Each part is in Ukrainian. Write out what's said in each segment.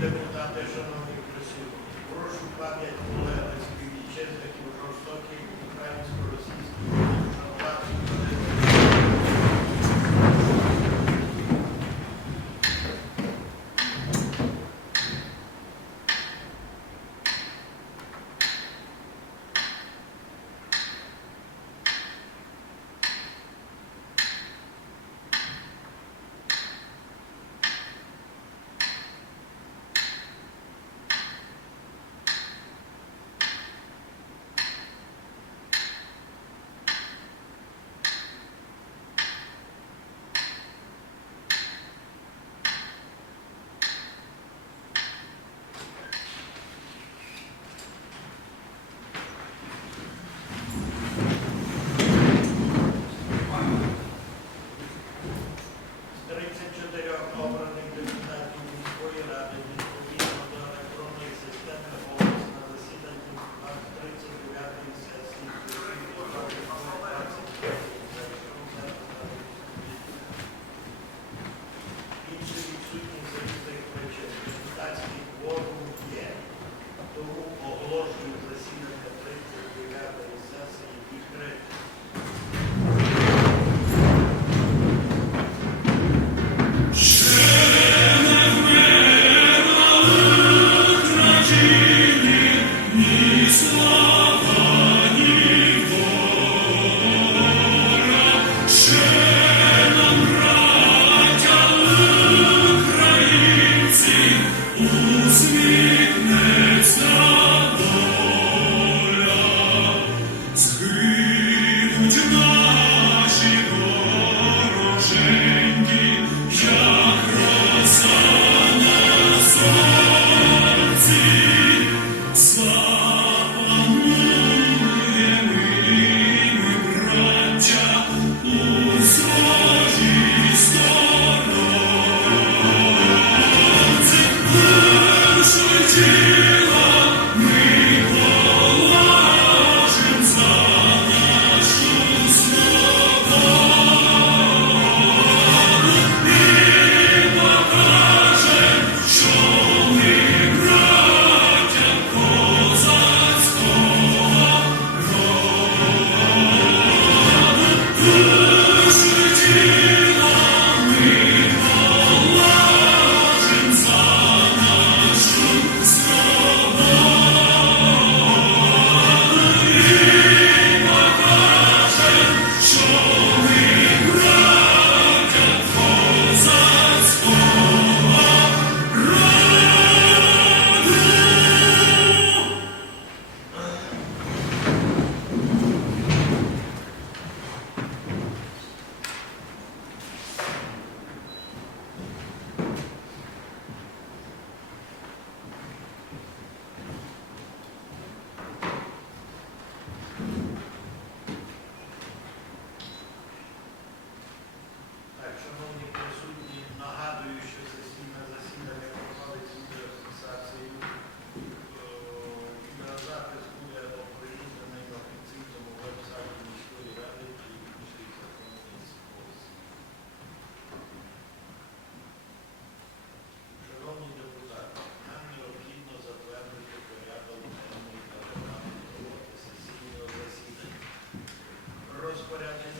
депутати, шановні присутні, прошу пам'ять полеглих співвітчизників жорстоких українсько-російських окупацій. was put out there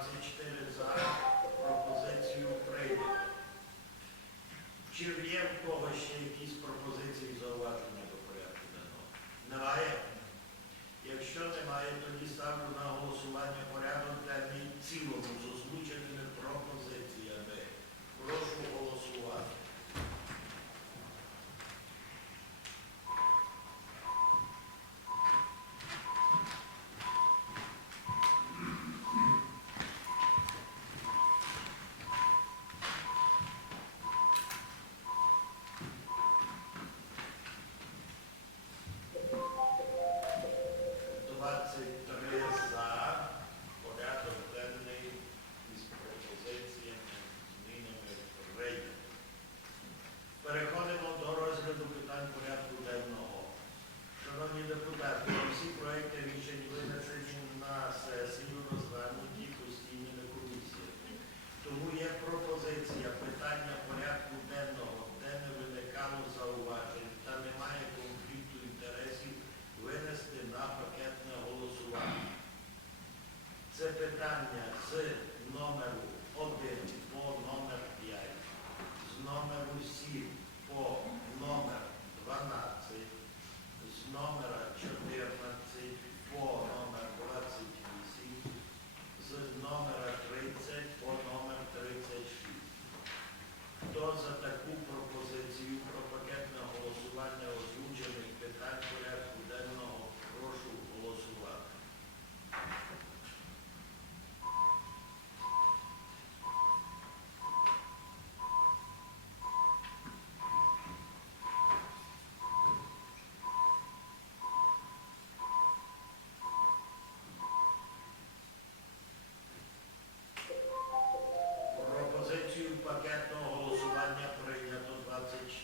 Дякую. за таку пропозицію про пакетне голосування озвучених питань порядку денного прошу голосувати. Пропозицію пакет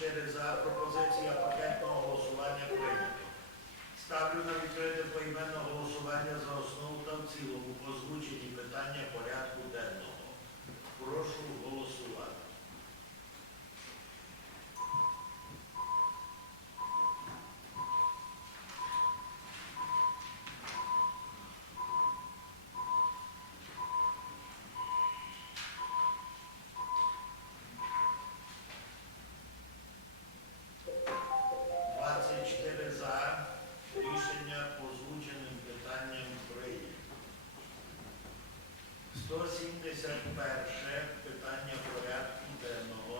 24 за пропозиція пакетного голосування прийнято. Ставлю на відкрите поіменне голосування за основу та в цілому озвучені питання порядку. 171 питання порядку денного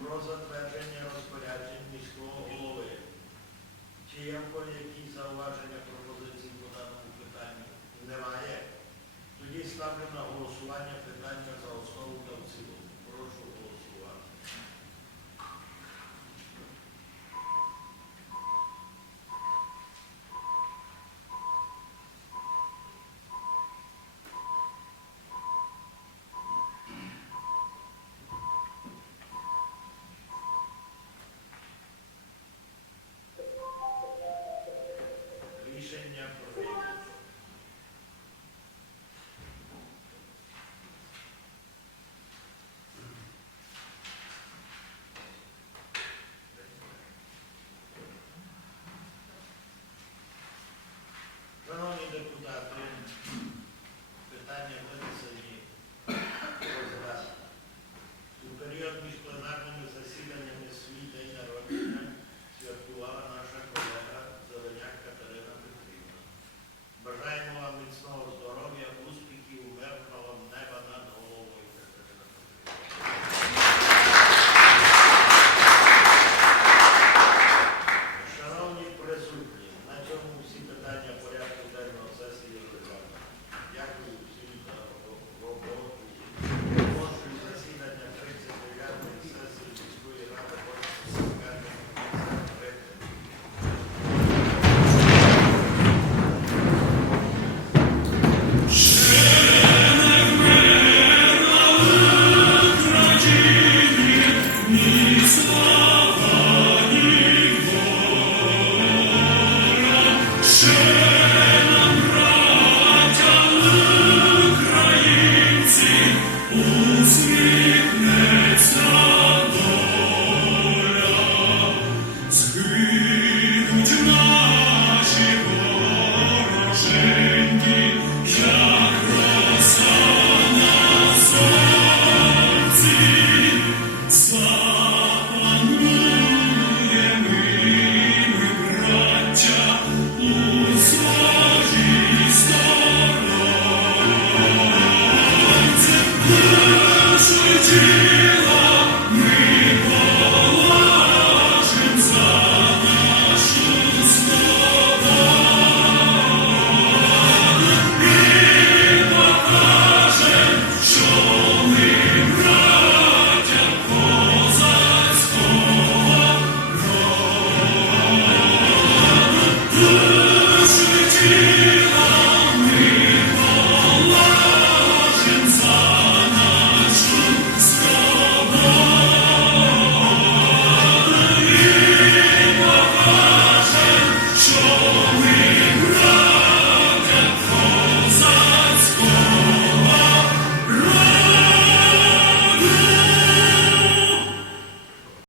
про затвердження розпоряджень міського голови. Чи є в якісь зауваження пропозиції по даному питанню? Немає. Тоді ставлю на голосування питання